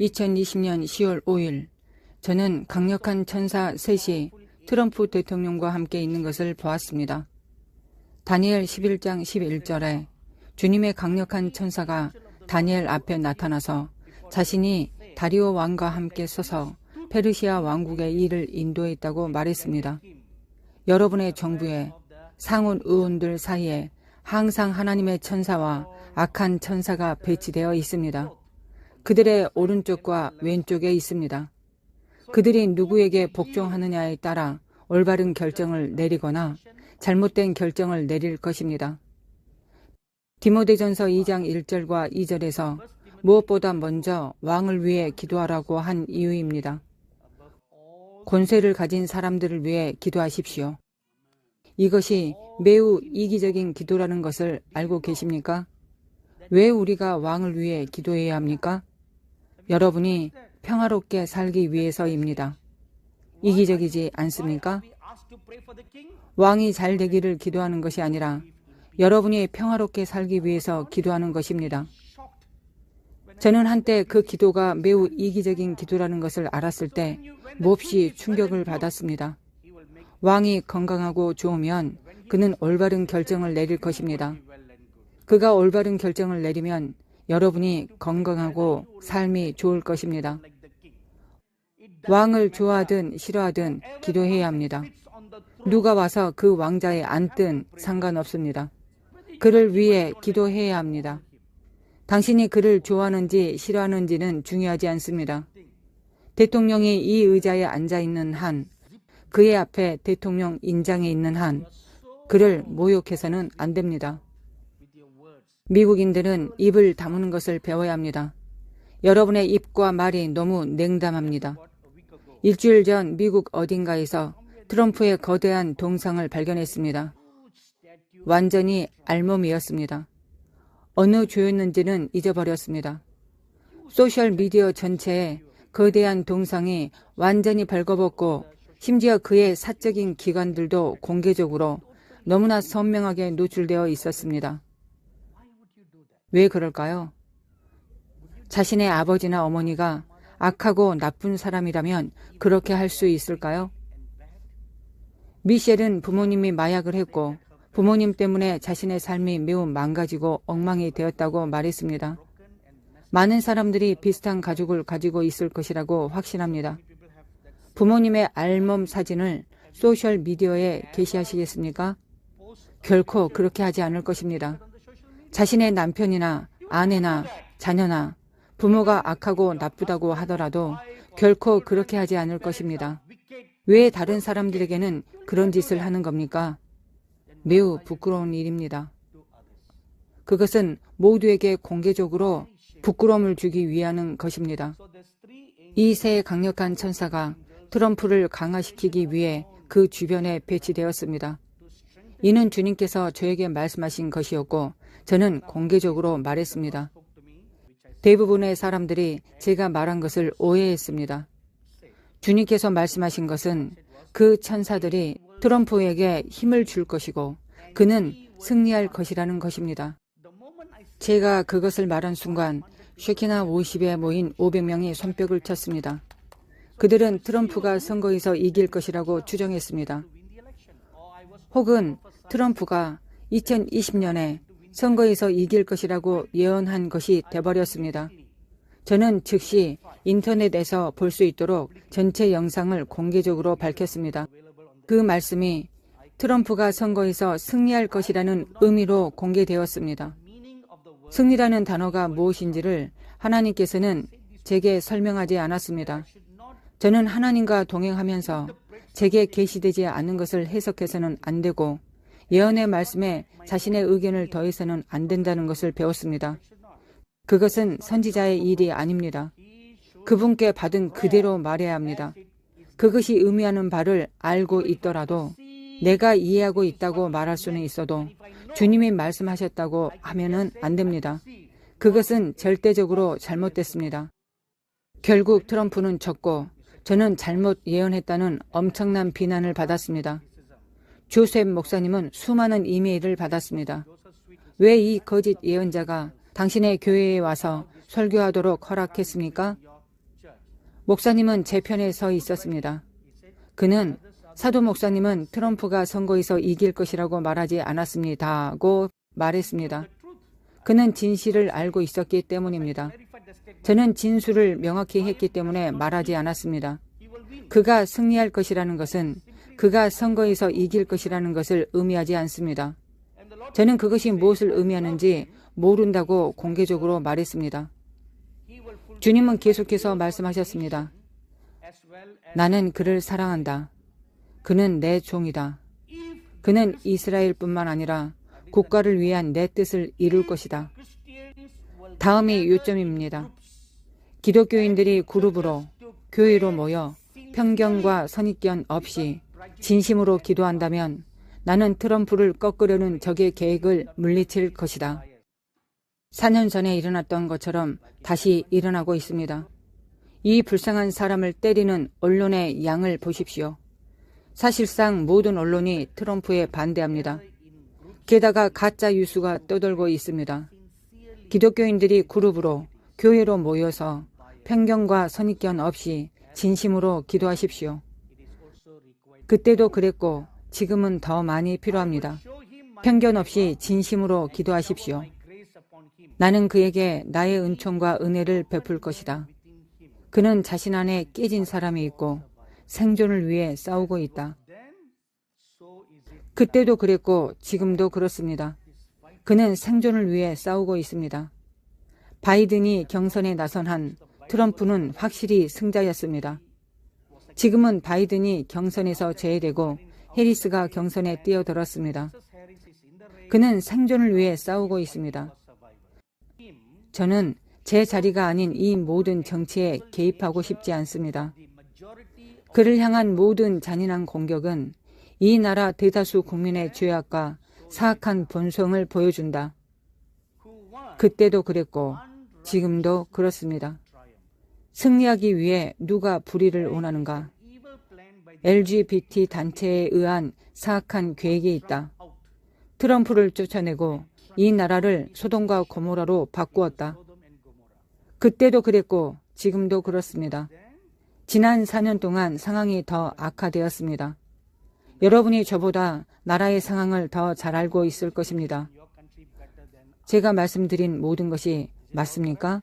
2020년 10월 5일 저는 강력한 천사 셋이 트럼프 대통령과 함께 있는 것을 보았습니다. 다니엘 11장 11절에 주님의 강력한 천사가 다니엘 앞에 나타나서 자신이 다리오 왕과 함께 서서 페르시아 왕국의 일을 인도했다고 말했습니다. 여러분의 정부에 상원 의원들 사이에 항상 하나님의 천사와 악한 천사가 배치되어 있습니다. 그들의 오른쪽과 왼쪽에 있습니다. 그들이 누구에게 복종하느냐에 따라 올바른 결정을 내리거나 잘못된 결정을 내릴 것입니다. 디모데전서 2장 1절과 2절에서 무엇보다 먼저 왕을 위해 기도하라고 한 이유입니다. 권세를 가진 사람들을 위해 기도하십시오. 이것이 매우 이기적인 기도라는 것을 알고 계십니까? 왜 우리가 왕을 위해 기도해야 합니까? 여러분이 평화롭게 살기 위해서입니다. 이기적이지 않습니까? 왕이 잘 되기를 기도하는 것이 아니라 여러분이 평화롭게 살기 위해서 기도하는 것입니다. 저는 한때 그 기도가 매우 이기적인 기도라는 것을 알았을 때 몹시 충격을 받았습니다. 왕이 건강하고 좋으면 그는 올바른 결정을 내릴 것입니다. 그가 올바른 결정을 내리면 여러분이 건강하고 삶이 좋을 것입니다. 왕을 좋아하든 싫어하든 기도해야 합니다. 누가 와서 그 왕자에 앉든 상관없습니다. 그를 위해 기도해야 합니다. 당신이 그를 좋아하는지 싫어하는지는 중요하지 않습니다. 대통령이 이 의자에 앉아 있는 한, 그의 앞에 대통령 인장에 있는 한, 그를 모욕해서는 안 됩니다. 미국인들은 입을 다무는 것을 배워야 합니다. 여러분의 입과 말이 너무 냉담합니다. 일주일 전 미국 어딘가에서 트럼프의 거대한 동상을 발견했습니다. 완전히 알몸이었습니다. 어느 조였는지는 잊어버렸습니다. 소셜미디어 전체에 거대한 동상이 완전히 벌거벗고 심지어 그의 사적인 기관들도 공개적으로 너무나 선명하게 노출되어 있었습니다. 왜 그럴까요? 자신의 아버지나 어머니가 악하고 나쁜 사람이라면 그렇게 할 수 있을까요? 미셸은 부모님이 마약을 했고 부모님 때문에 자신의 삶이 매우 망가지고 엉망이 되었다고 말했습니다. 많은 사람들이 비슷한 가족을 가지고 있을 것이라고 확신합니다. 부모님의 알몸 사진을 소셜미디어에 게시하시겠습니까? 결코 그렇게 하지 않을 것입니다. 자신의 남편이나 아내나 자녀나 부모가 악하고 나쁘다고 하더라도 결코 그렇게 하지 않을 것입니다. 왜 다른 사람들에게는 그런 짓을 하는 겁니까? 매우 부끄러운 일입니다. 그것은 모두에게 공개적으로 부끄러움을 주기 위한 것입니다. 이 세 강력한 천사가 트럼프를 강화시키기 위해 그 주변에 배치되었습니다. 이는 주님께서 저에게 말씀하신 것이었고 저는 공개적으로 말했습니다. 대부분의 사람들이 제가 말한 것을 오해했습니다. 주님께서 말씀하신 것은 그 천사들이 트럼프에게 힘을 줄 것이고 그는 승리할 것이라는 것입니다. 제가 그것을 말한 순간 쉐키나 50에 모인 500명이 손뼉을 쳤습니다. 그들은 트럼프가 선거에서 이길 것이라고 추정했습니다. 혹은 트럼프가 2020년에 선거에서 이길 것이라고 예언한 것이 돼버렸습니다. 저는 즉시 인터넷에서 볼 수 있도록 전체 영상을 공개적으로 밝혔습니다. 그 말씀이 트럼프가 선거에서 승리할 것이라는 의미로 공개되었습니다. 승리라는 단어가 무엇인지를 하나님께서는 제게 설명하지 않았습니다. 저는 하나님과 동행하면서 제게 계시되지 않은 것을 해석해서는 안 되고 예언의 말씀에 자신의 의견을 더해서는 안 된다는 것을 배웠습니다. 그것은 선지자의 일이 아닙니다. 그분께 받은 그대로 말해야 합니다. 그것이 의미하는 바를 알고 있더라도 내가 이해하고 있다고 말할 수는 있어도 주님이 말씀하셨다고 하면은 안 됩니다. 그것은 절대적으로 잘못됐습니다. 결국 트럼프는 졌고 저는 잘못 예언했다는 엄청난 비난을 받았습니다. 조셉 목사님은 수많은 이메일을 받았습니다. 왜 이 거짓 예언자가 당신의 교회에 와서 설교하도록 허락했습니까? 목사님은 제 편에 서 있었습니다. 그는 사도 목사님은 트럼프가 선거에서 이길 것이라고 말하지 않았습니다고 말했습니다. 그는 진실을 알고 있었기 때문입니다. 저는 진술을 명확히 했기 때문에 말하지 않았습니다. 그가 승리할 것이라는 것은 그가 선거에서 이길 것이라는 것을 의미하지 않습니다. 저는 그것이 무엇을 의미하는지 모른다고 공개적으로 말했습니다. 주님은 계속해서 말씀하셨습니다. 나는 그를 사랑한다. 그는 내 종이다. 그는 이스라엘뿐만 아니라 국가를 위한 내 뜻을 이룰 것이다. 다음이 요점입니다. 기독교인들이 그룹으로 교회로 모여 편견과 선입견 없이 진심으로 기도한다면 나는 트럼프를 꺾으려는 적의 계획을 물리칠 것이다. 4년 전에 일어났던 것처럼 다시 일어나고 있습니다. 이 불쌍한 사람을 때리는 언론의 양을 보십시오. 사실상 모든 언론이 트럼프에 반대합니다. 게다가 가짜 뉴스가 떠돌고 있습니다. 기독교인들이 그룹으로 교회로 모여서 편견과 선입견 없이 진심으로 기도하십시오. 그때도 그랬고 지금은 더 많이 필요합니다. 편견 없이 진심으로 기도하십시오. 나는 그에게 나의 은총과 은혜를 베풀 것이다. 그는 자신 안에 깨진 사람이 있고 생존을 위해 싸우고 있다. 그때도 그랬고 지금도 그렇습니다. 그는 생존을 위해 싸우고 있습니다. 바이든이 경선에 나선 한 트럼프는 확실히 승자였습니다. 지금은 바이든이 경선에서 제외되고 해리스가 경선에 뛰어들었습니다. 그는 생존을 위해 싸우고 있습니다. 저는 제 자리가 아닌 이 모든 정치에 개입하고 싶지 않습니다. 그를 향한 모든 잔인한 공격은 이 나라 대다수 국민의 죄악과 사악한 본성을 보여준다. 그때도 그랬고 지금도 그렇습니다. 승리하기 위해 누가 불의를 원하는가? LGBT 단체에 의한 사악한 계획이 있다. 트럼프를 쫓아내고 이 나라를 소돔과 고모라로 바꾸었다. 그때도 그랬고 지금도 그렇습니다. 지난 4년 동안 상황이 더 악화되었습니다. 여러분이 저보다 나라의 상황을 더 잘 알고 있을 것입니다. 제가 말씀드린 모든 것이 맞습니까?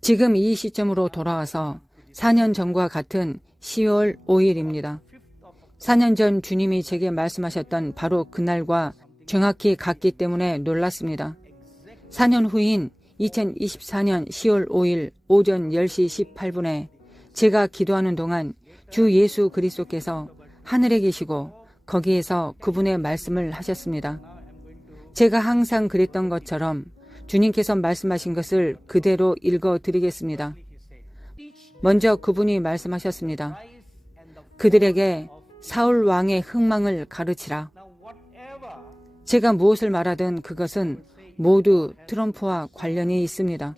지금 이 시점으로 돌아와서 4년 전과 같은 10월 5일입니다. 4년 전 주님이 제게 말씀하셨던 바로 그날과 정확히 같기 때문에 놀랐습니다. 4년 후인 2024년 10월 5일 오전 10시 18분에 제가 기도하는 동안 주 예수 그리스도께서 하늘에 계시고 거기에서 그분의 말씀을 하셨습니다. 제가 항상 그랬던 것처럼 주님께서 말씀하신 것을 그대로 읽어드리겠습니다. 먼저 그분이 말씀하셨습니다. 그들에게 사울 왕의 흥망을 가르치라. 제가 무엇을 말하든 그것은 모두 트럼프와 관련이 있습니다.